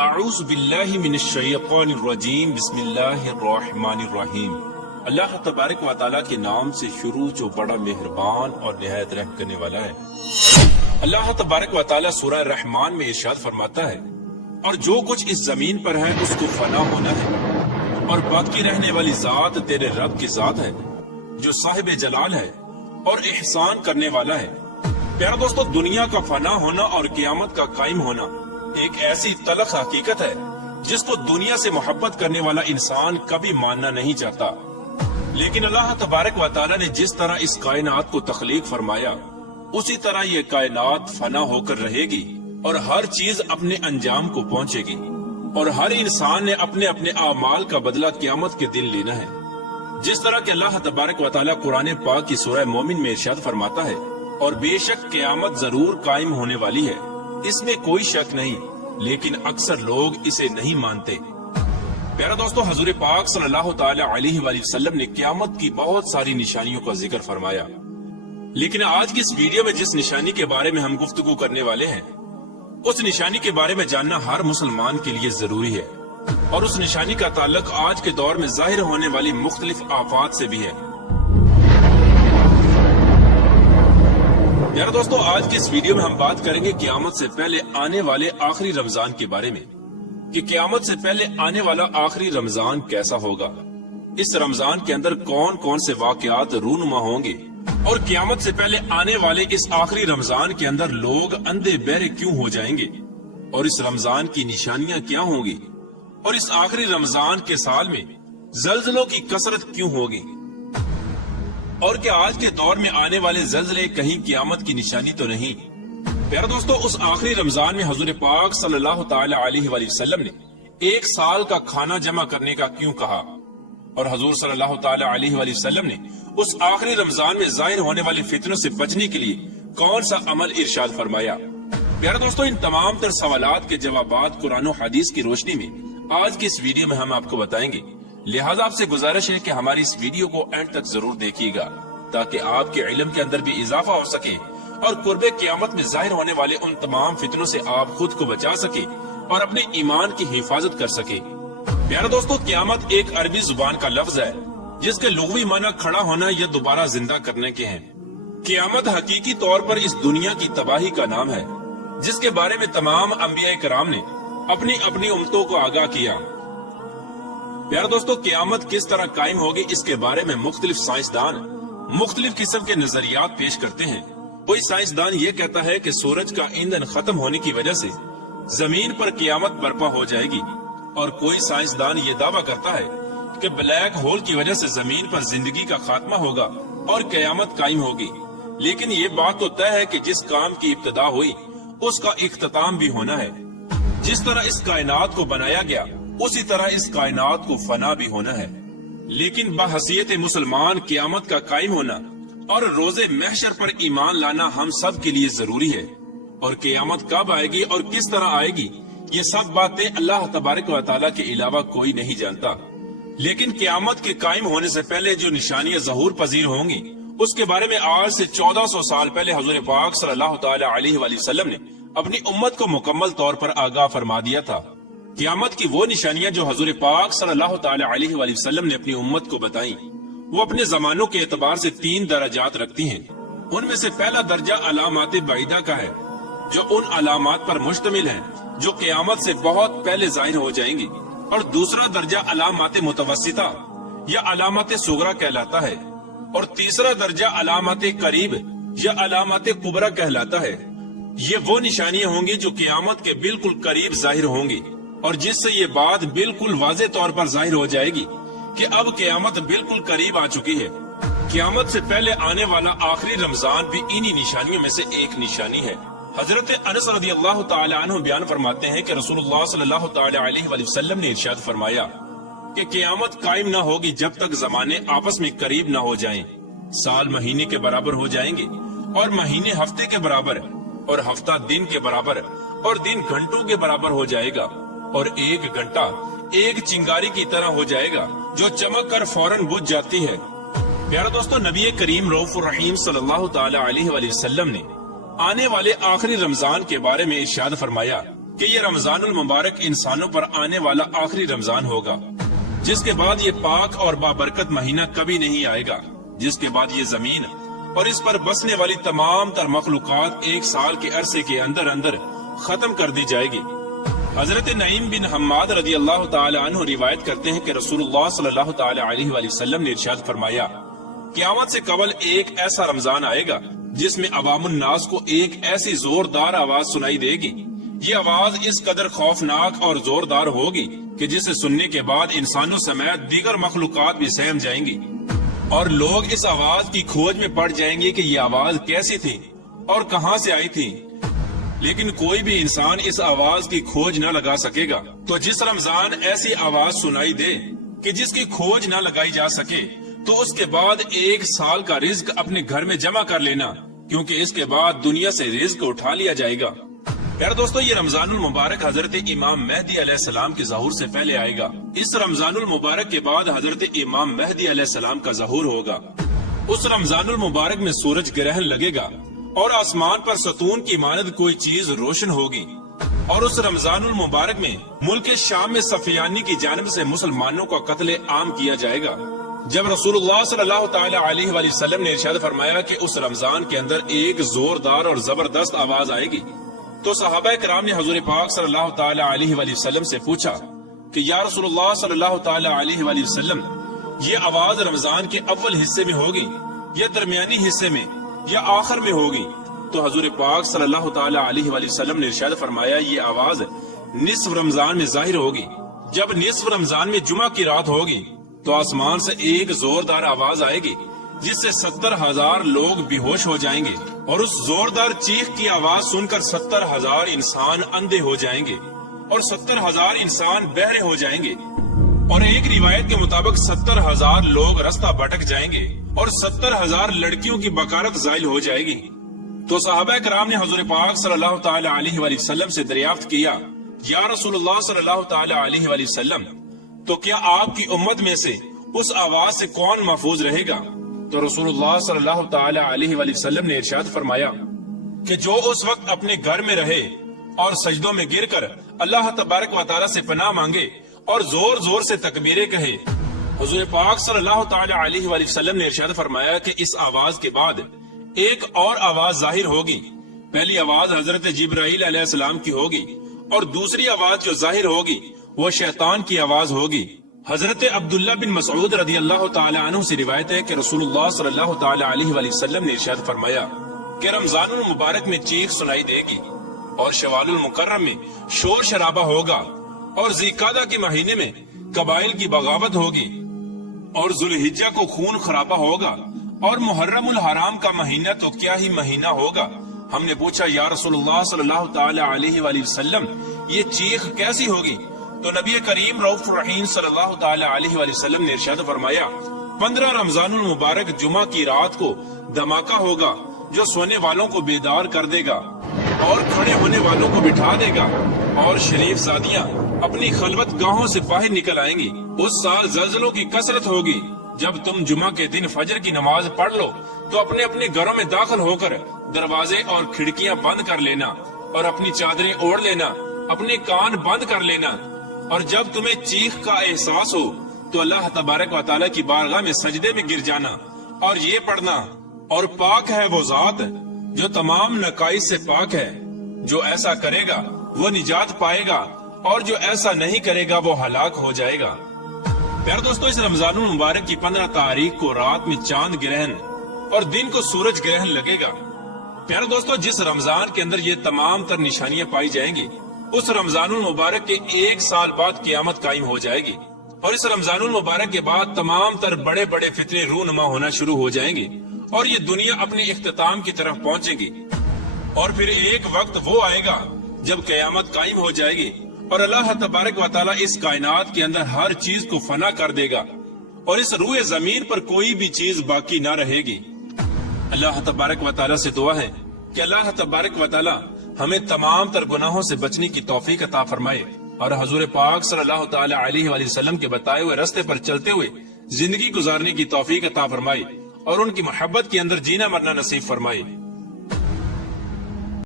اعوذ باللہ من الشیطان الرجیم بسم اللہ الرحمن الرحیم۔ اللہ تبارک و تعالیٰ کے نام سے شروع جو بڑا مہربان اور نہایت رحم کرنے والا ہے۔ اللہ تبارک و تعالیٰ سورہ رحمان میں ارشاد فرماتا ہے، اور جو کچھ اس زمین پر ہے اس کو فنا ہونا ہے، اور باقی رہنے والی ذات تیرے رب کی ذات ہے جو صاحب جلال ہے اور احسان کرنے والا ہے۔ پیارا دوستو، دنیا کا فنا ہونا اور قیامت کا قائم ہونا ایک ایسی تلخ حقیقت ہے جس کو دنیا سے محبت کرنے والا انسان کبھی ماننا نہیں چاہتا، لیکن اللہ تبارک و تعالیٰ نے جس طرح اس کائنات کو تخلیق فرمایا اسی طرح یہ کائنات فنا ہو کر رہے گی اور ہر چیز اپنے انجام کو پہنچے گی، اور ہر انسان نے اپنے اپنے اعمال کا بدلہ قیامت کے دن لینا ہے۔ جس طرح کہ اللہ تبارک و تعالیٰ قرآن پاک کی سورہ مومن میں ارشاد فرماتا ہے، اور بے شک قیامت ضرور قائم ہونے والی ہے، اس میں کوئی شک نہیں، لیکن اکثر لوگ اسے نہیں مانتے۔ پیارا دوستو، حضور پاک صلی اللہ تعالی علیہ وآلہ وسلم نے قیامت کی بہت ساری نشانیوں کا ذکر فرمایا، لیکن آج کی اس ویڈیو میں جس نشانی کے بارے میں ہم گفتگو کرنے والے ہیں اس نشانی کے بارے میں جاننا ہر مسلمان کے لیے ضروری ہے، اور اس نشانی کا تعلق آج کے دور میں ظاہر ہونے والی مختلف آفات سے بھی ہے۔ پیارا دوستو، آج کی اس ویڈیو میں ہم بات کریں گے قیامت سے پہلے آنے والے آخری رمضان کے بارے میں، کہ قیامت سے پہلے آنے والا آخری رمضان کیسا ہوگا، اس رمضان کے اندر کون کون سے واقعات رونما ہوں گے، اور قیامت سے پہلے آنے والے اس آخری رمضان کے اندر لوگ اندھے بہرے کیوں ہو جائیں گے، اور اس رمضان کی نشانیاں کیا ہوں گی، اور اس آخری رمضان کے سال میں زلزلوں کی کثرت کیوں ہوگی، اور کیا آج کے دور میں آنے والے زلزلے کہیں قیامت کی نشانی تو نہیں۔ پیارا دوستو، اس آخری رمضان میں حضور پاک صلی اللہ تعالی علیہ وآلہ وسلم نے ایک سال کا کھانا جمع کرنے کا کیوں کہا، اور حضور صلی اللہ تعالی علیہ وآلہ وسلم نے اس آخری رمضان میں ظاہر ہونے والے فتنوں سے بچنے کے لیے کون سا عمل ارشاد فرمایا۔ پیارا دوستو، ان تمام تر سوالات کے جوابات قرآن و حدیث کی روشنی میں آج کی اس ویڈیو میں ہم آپ کو بتائیں گے، لہٰذا آپ سے گزارش ہے کہ ہماری اس ویڈیو کو اینڈ تک ضرور دیکھیے گا تاکہ آپ کے علم کے اندر بھی اضافہ ہو سکے، اور قرب قیامت میں ظاہر ہونے والے ان تمام فتنوں سے آپ خود کو بچا سکے اور اپنے ایمان کی حفاظت کر سکے۔ پیارا دوستو، قیامت ایک عربی زبان کا لفظ ہے جس کے لغوی معنی کھڑا ہونا یا دوبارہ زندہ کرنے کے ہیں۔ قیامت حقیقی طور پر اس دنیا کی تباہی کا نام ہے جس کے بارے میں تمام انبیاء کرام نے اپنی اپنی امتوں کو آگاہ کیا۔ پیارا دوستو، قیامت کس طرح قائم ہوگی اس کے بارے میں مختلف سائنسدان مختلف قسم کے نظریات پیش کرتے ہیں۔ کوئی سائنسدان یہ کہتا ہے کہ سورج کا ایندھن ختم ہونے کی وجہ سے زمین پر قیامت برپا ہو جائے گی، اور کوئی سائنسدان یہ دعویٰ کرتا ہے کہ بلیک ہول کی وجہ سے زمین پر زندگی کا خاتمہ ہوگا اور قیامت قائم ہوگی۔ لیکن یہ بات تو طے ہے کہ جس کام کی ابتدا ہوئی اس کا اختتام بھی ہونا ہے۔ جس طرح اس کائنات کو بنایا گیا اسی طرح اس کائنات کو فنا بھی ہونا ہے، لیکن بحیثیت مسلمان قیامت کا قائم ہونا اور روز محشر پر ایمان لانا ہم سب کے لیے ضروری ہے، اور قیامت کب آئے گی اور کس طرح آئے گی یہ سب باتیں اللہ تبارک و تعالیٰ کے علاوہ کوئی نہیں جانتا۔ لیکن قیامت کے قائم ہونے سے پہلے جو نشانیاں ظہور پذیر ہوں گی اس کے بارے میں آج سے 1400 سال پہلے حضور پاک صلی اللہ تعالی علیہ وآلہ وسلم نے اپنی امت کو مکمل طور پر آگاہ فرما دیا تھا۔ قیامت کی وہ نشانیاں جو حضور پاک صلی اللہ تعالی علیہ وآلہ وسلم نے اپنی امت کو بتائیں وہ اپنے زمانوں کے اعتبار سے 3 درجات رکھتی ہیں۔ ان میں سے پہلا درجہ علامات بعیدہ کا ہے، جو ان علامات پر مشتمل ہیں جو قیامت سے بہت پہلے ظاہر ہو جائیں گی، اور دوسرا درجہ علامات متوسطہ یا علامات صغرا کہلاتا ہے، اور تیسرا درجہ علامات قریب یا علامات کبرا کہلاتا ہے۔ یہ وہ نشانیاں ہوں گی جو قیامت کے بالکل قریب ظاہر ہوں گی، اور جس سے یہ بات بالکل واضح طور پر ظاہر ہو جائے گی کہ اب قیامت بالکل قریب آ چکی ہے۔ قیامت سے پہلے آنے والا آخری رمضان بھی انہی نشانیوں میں سے ایک نشانی ہے۔ حضرت انس رضی اللہ تعالی عنہ بیان فرماتے ہیں کہ رسول اللہ صلی اللہ تعالی علیہ وآلہ وسلم نے ارشاد فرمایا کہ قیامت قائم نہ ہوگی جب تک زمانے آپس میں قریب نہ ہو جائیں۔ سال مہینے کے برابر ہو جائیں گے، اور مہینے ہفتے کے برابر، اور ہفتہ دن کے برابر، اور دن گھنٹوں کے برابر ہو جائے گا، اور ایک گھنٹہ ایک چنگاری کی طرح ہو جائے گا جو چمک کر فوراً بجھ جاتی ہے۔ پیارا دوستو، نبی کریم رؤوف الرحیم صلی اللہ تعالی علیہ وآلہ وسلم نے آنے والے آخری رمضان کے بارے میں ارشاد فرمایا کہ یہ رمضان المبارک انسانوں پر آنے والا آخری رمضان ہوگا، جس کے بعد یہ پاک اور بابرکت مہینہ کبھی نہیں آئے گا، جس کے بعد یہ زمین اور اس پر بسنے والی تمام تر مخلوقات 1 سال کے عرصے کے اندر اندر ختم کر دی جائے گی۔ حضرت نعیم بن حماد رضی اللہ تعالی عنہ روایت کرتے ہیں کہ رسول اللہ صلی اللہ تعالی علیہ وآلہ وسلم نے ارشاد فرمایا، قیامت سے قبل ایک ایسا رمضان آئے گا جس میں عوام الناس کو ایک ایسی زوردار آواز سنائی دے گی۔ یہ آواز اس قدر خوفناک اور زوردار ہوگی کہ جسے سننے کے بعد انسانوں سمیت دیگر مخلوقات بھی سہم جائیں گی، اور لوگ اس آواز کی کھوج میں پڑ جائیں گے کہ یہ آواز کیسی تھی اور کہاں سے آئی تھی، لیکن کوئی بھی انسان اس آواز کی کھوج نہ لگا سکے گا۔ تو جس رمضان ایسی آواز سنائی دے کہ جس کی کھوج نہ لگائی جا سکے، تو اس کے بعد 1 سال کا رزق اپنے گھر میں جمع کر لینا، کیونکہ اس کے بعد دنیا سے رزق اٹھا لیا جائے گا۔ پیارے دوستو، یہ رمضان المبارک حضرت امام مہدی علیہ السلام کے ظہور سے پہلے آئے گا۔ اس رمضان المبارک کے بعد حضرت امام مہدی علیہ السلام کا ظہور ہوگا۔ اس رمضان المبارک میں سورج گرہن لگے گا اور آسمان پر ستون کی مانند کوئی چیز روشن ہوگی، اور اس رمضان المبارک میں ملک شام میں سفیانی کی جانب سے مسلمانوں کا قتل عام کیا جائے گا۔ جب رسول اللہ صلی اللہ تعالی علیہ وآلہ وسلم نے ارشاد فرمایا کہ اس رمضان کے اندر ایک زوردار اور زبردست آواز آئے گی، تو صحابہ کرام نے حضور پاک صلی اللہ تعالی علیہ وآلہ وسلم سے پوچھا کہ یا رسول اللہ صلی اللہ تعالی علیہ وآلہ وسلم، یہ آواز رمضان کے اول حصے میں ہوگی یا درمیانی حصے میں یا آخر میں ہوگی؟ تو حضور پاک صلی اللہ تعالی علیہ وآلہ وسلم نے ارشاد فرمایا، یہ آواز نصف رمضان میں ظاہر ہوگی۔ جب نصف رمضان میں جمعہ کی رات ہوگی تو آسمان سے ایک زوردار آواز آئے گی جس سے 70,000 لوگ بے ہوش ہو جائیں گے، اور اس زوردار چیخ کی آواز سن کر 70,000 انسان اندھے ہو جائیں گے اور 70,000 انسان بہرے ہو جائیں گے، اور ایک روایت کے مطابق 70,000 لوگ رستہ بھٹک جائیں گے اور 70,000 لڑکیوں کی بکارت زائل ہو جائے گی۔ تو صحابہ کرام نے حضور پاک صلی اللہ تعالی علیہ وآلہ وسلم سے دریافت کیا، یا رسول اللہ صلی اللہ تعالی علیہ وآلہ وسلم، تو کیا آپ کی امت میں سے اس آواز سے کون محفوظ رہے گا؟ تو رسول اللہ صلی اللہ تعالی علیہ وآلہ وسلم نے ارشاد فرمایا کہ جو اس وقت اپنے گھر میں رہے اور سجدوں میں گر کر اللہ تبارک و تعالی سے پناہ مانگے اور زور زور سے تکبیریں کہے۔ حضور پاک صلی اللہ تعالی علیہ وآلہ وسلم نے ارشاد فرمایا کہ اس آواز کے بعد ایک اور آواز ظاہر ہوگی۔ پہلی آواز حضرت جبرائیل علیہ السلام کی ہوگی، اور دوسری آواز جو ظاہر ہوگی وہ شیطان کی آواز ہوگی۔ حضرت عبداللہ بن مسعود رضی اللہ تعالی عنہ سے روایت ہے کہ رسول اللہ صلی اللہ تعالی علیہ وآلہ وسلم نے ارشاد فرمایا کہ رمضان المبارک میں چیخ سنائی دے گی، اور شوال المکرم میں شور شرابہ ہوگا، اور ذیقعدہ کے مہینے میں قبائل کی بغاوت ہوگی، اور ذوالحجہ کو خون خرابہ ہوگا، اور محرم الحرام کا مہینہ تو کیا ہی مہینہ ہوگا۔ ہم نے پوچھا، یا رسول اللہ صلی اللہ تعالی علیہ وآلہ وسلم، یہ چیخ کیسی ہوگی؟ تو نبی کریم رؤوف الرحیم صلی اللہ تعالی علیہ وآلہ وسلم نے ارشاد فرمایا، 15 رمضان المبارک جمعہ کی رات کو دھماکہ ہوگا جو سونے والوں کو بیدار کر دے گا اور کھڑے ہونے والوں کو بٹھا دے گا، اور شریف زادیاں اپنی خلوت گاہوں سے باہر نکل آئیں گی۔ اس سال زلزلوں کی کثرت ہوگی۔ جب تم جمعہ کے دن فجر کی نماز پڑھ لو تو اپنے اپنے گھروں میں داخل ہو کر دروازے اور کھڑکیاں بند کر لینا، اور اپنی چادریں اوڑھ لینا، اپنے کان بند کر لینا، اور جب تمہیں چیخ کا احساس ہو تو اللہ تبارک و تعالیٰ کی بارگاہ میں سجدے میں گر جانا اور یہ پڑھنا، اور پاک ہے وہ ذات جو تمام نقائص سے پاک ہے، جو ایسا کرے گا وہ نجات پائے گا، اور جو ایسا نہیں کرے گا وہ ہلاک ہو جائے گا۔ پیارے دوستو، اس رمضان المبارک کی 15 تاریخ کو رات میں چاند گرہن اور دن کو سورج گرہن لگے گا۔ پیارے دوستو، جس رمضان کے اندر یہ تمام تر نشانیاں پائی جائیں گی، اس رمضان المبارک کے 1 سال بعد قیامت قائم ہو جائے گی، اور اس رمضان المبارک کے بعد تمام تر بڑے بڑے فتنے رونما ہونا شروع ہو جائیں گے، اور یہ دنیا اپنے اختتام کی طرف پہنچے گی، اور پھر ایک وقت وہ آئے گا جب قیامت قائم ہو جائے گی، اور اللہ تبارک و تعالیٰ اس کائنات کے اندر ہر چیز کو فنا کر دے گا، اور اس روئے زمین پر کوئی بھی چیز باقی نہ رہے گی۔ اللہ تبارک و تعالیٰ سے دعا ہے کہ اللہ تبارک و تعالیٰ ہمیں تمام تر گناہوں سے بچنے کی توفیق عطا فرمائے، اور حضور پاک صلی اللہ تعالی علیہ وآلہ وسلم کے بتائے ہوئے راستے پر چلتے ہوئے زندگی گزارنے کی توفیق عطا فرمائے، اور ان کی محبت کے اندر جینا مرنا نصیب فرمائے۔